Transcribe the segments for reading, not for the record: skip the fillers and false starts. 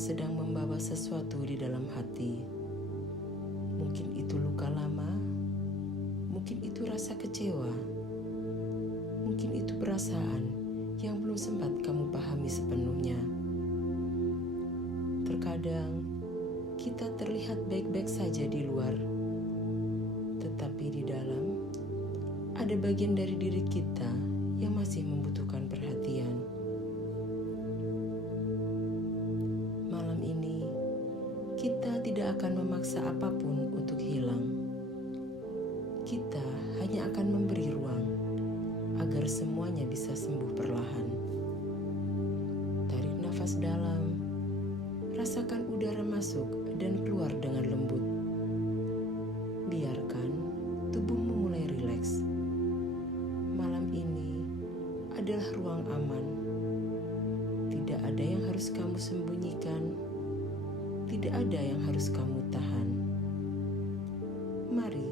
sedang membawa sesuatu di dalam hati. Mungkin itu luka lama, mungkin itu rasa kecewa, mungkin itu perasaan yang belum sempat kamu pahami sepenuhnya. Terkadang kita terlihat baik-baik saja di luar, tetapi di dalam ada bagian dari diri kita yang masih membutuhkan perhatian. Malam ini, kita tidak akan memaksa apapun untuk hilang. Kita hanya akan memberi ruang agar semuanya bisa sembuh perlahan. Tarik nafas dalam, rasakan udara masuk dan keluar dengan lembut. Biarkan tubuhmu mulai rileks. Malam ini adalah ruang aman. Tidak ada yang harus kamu sembunyikan. Tidak ada yang harus kamu tahan. Mari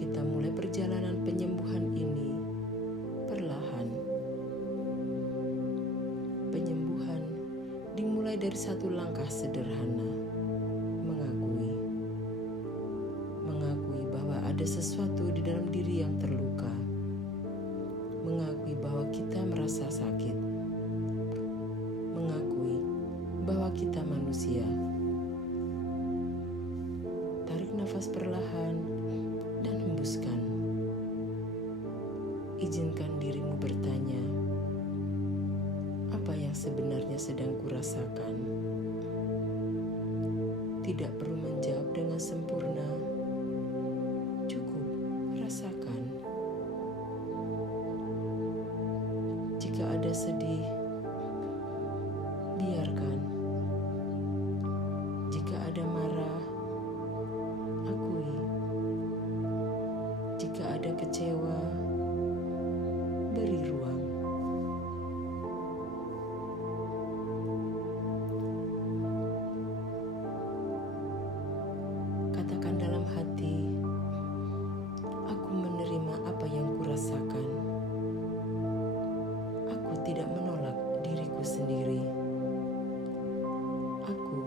kita mulai perjalanan penyembuhan ini perlahan. Penyembuhan dimulai dari satu langkah sederhana. Mengakui bahwa ada sesuatu di dalam diri yang terluka. Mengakui bahwa kita merasa sakit. Mengakui bahwa kita manusia. Tarik nafas perlahan dan hembuskan. Izinkan dirimu bertanya, apa yang sebenarnya sedang kurasakan? Tidak perlu menjawab dengan sempurna. Cukup rasakan. Jika ada sedih, biarkan. Jika ada marah, akui. Jika ada kecewa, beri ruang. Katakan dalam hati, aku menerima apa yang kurasakan. Aku tidak menolak diriku sendiri. Aku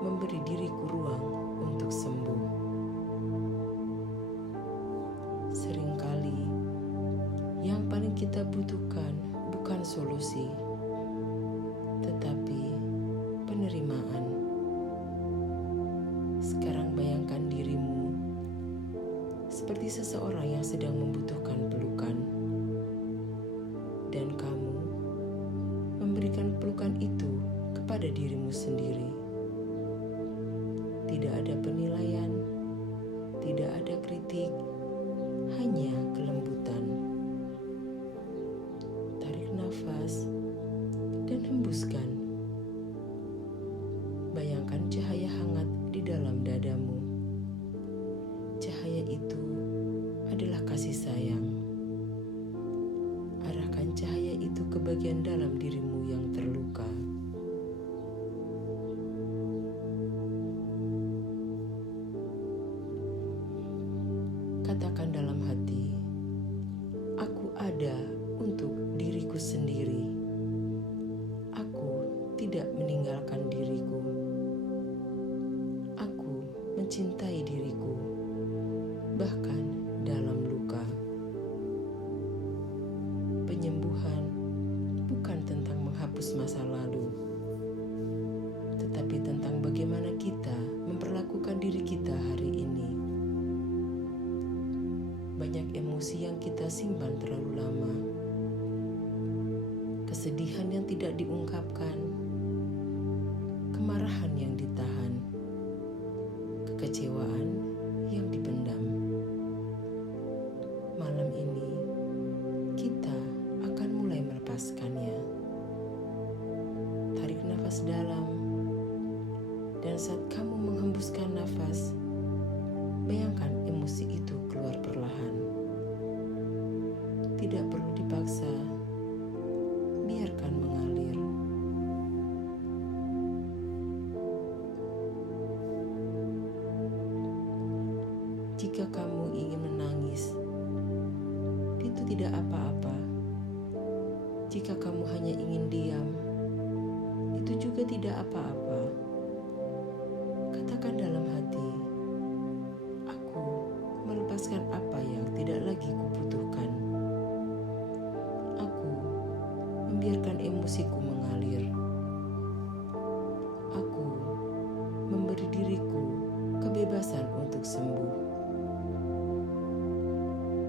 memberi diriku ruang untuk sembuh. Seringkali yang paling kita butuhkan bukan solusi, tetapi penerimaan. Sekarang bayangkan dirimu seperti seseorang yang sedang membutuhkan pelukan, dan kamu memberikan pelukan itu kepada dirimu sendiri. Tidak ada penilaian, tidak ada kritik, hanya kelembutan. Tarik nafas dan hembuskan. Bayangkan cahaya hangat di dalam dadamu. Cahaya itu adalah kasih sayang. Arahkan cahaya itu ke bagian dalam dirimu yang terluka. Katakan dalam hati, aku ada untuk diriku sendiri. Aku tidak meninggalkan diriku. Aku mencintai diriku, bahkan dalam luka. Penyembuhan bukan tentang menghapus masa lalu, tetapi tentang bagaimana kita memperlakukan diri kita hari ini. Banyak emosi yang kita simpan terlalu lama. Kesedihan yang tidak diungkapkan. Kemarahan yang ditahan. Kekecewaan yang dipendam. Malam ini, kita akan mulai melepaskannya. Tarik nafas dalam. Dan saat kamu menghembuskan nafas, bayangkan emosi itu keluar perlahan. Tidak perlu dipaksa, biarkan mengalir. Jika kamu ingin menangis, itu tidak apa-apa. Jika kamu hanya ingin diam, itu juga tidak apa-apa. membiarkan emosiku mengalir. Aku memberi diriku kebebasan untuk sembuh.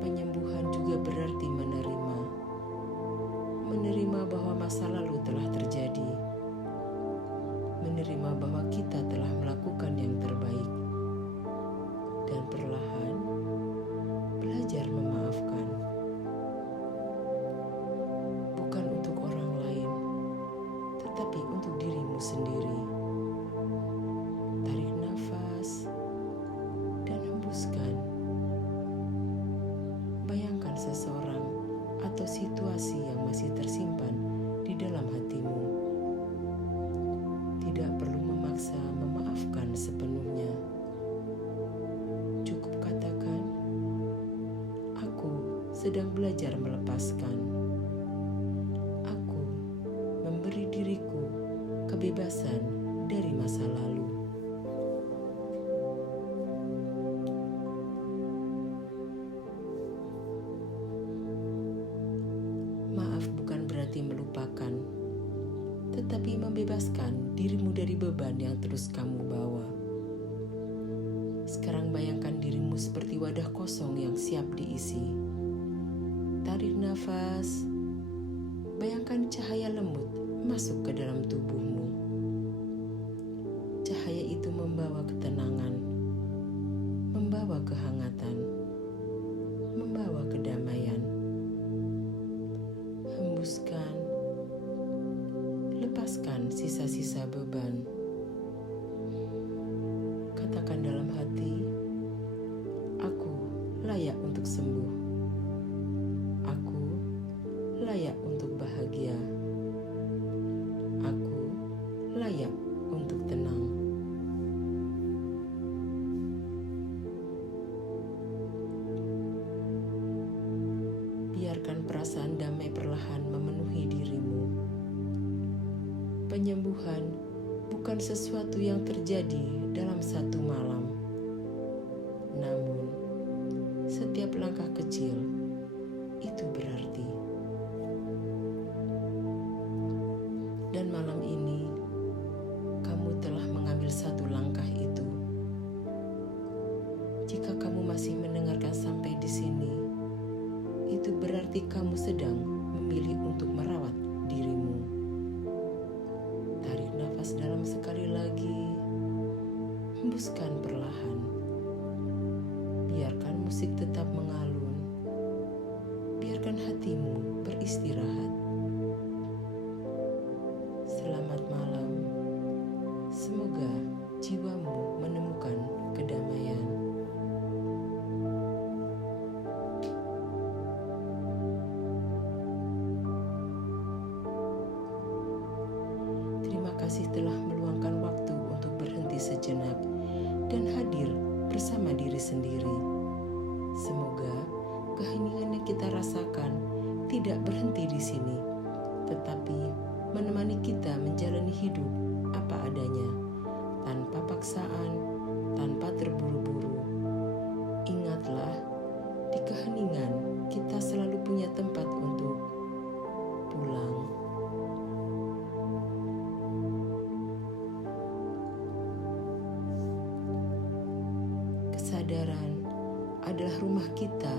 Penyembuhan juga berarti menerima bahwa masa lalu telah terjadi, menerima bahwa kita telah melakukan yang terbaik, dan perlahan belajar memaafkan. Bukan untuk orang lain, tetapi untuk dirimu sendiri. Tarik nafas dan hembuskan. Bayangkan seseorang atau situasi yang masih tersimpan di dalam hatimu. Tidak perlu memaksa memaafkan sepenuhnya. Cukup katakan, "Aku sedang belajar melepaskan. Aku memberi diriku kebebasan dari masa lalu." Maaf bukan berarti melupakan, tetapi membebaskan dirimu dari beban yang terus kamu bawa. Sekarang bayangkan dirimu seperti wadah kosong yang siap diisi. Tarik nafas, bayangkan cahaya lembut masuk ke dalam tubuhmu. Cahaya itu membawa ketenangan, membawa kehangatan, membawa kedamaian. Hembuskan, lepaskan sisa-sisa beban. Katakan dalam hati, "Aku layak untuk sembuh. Aku layak untuk bahagia. Aku layak untuk tenang." Biarkan perasaan damai perlahan memenuhi dirimu. Penyembuhan bukan sesuatu yang terjadi dalam satu malam. Namun, setiap langkah kecil itu berarti. Dan malam ini, kamu telah mengambil satu langkah itu. Jika kamu masih mendengarkan sampai di sini, itu berarti kamu sedang memilih untuk merawat dirimu. Tarik nafas dalam sekali lagi, hembuskan perlahan. Biarkan musik tetap mengalun, biarkan hatimu beristirahat. Selamat malam, semoga jiwamu menemukan kedamaian. Terima kasih telah meluangkan waktu untuk berhenti sejenak dan hadir bersama diri sendiri. Semoga keheningan yang kita rasakan tidak berhenti di sini, tetapi menemani kita menjalani hidup apa adanya, tanpa paksaan, tanpa terburu-buru. Ingatlah, di keheningan kita selalu punya tempat untuk pulang. Kesadaran adalah rumah kita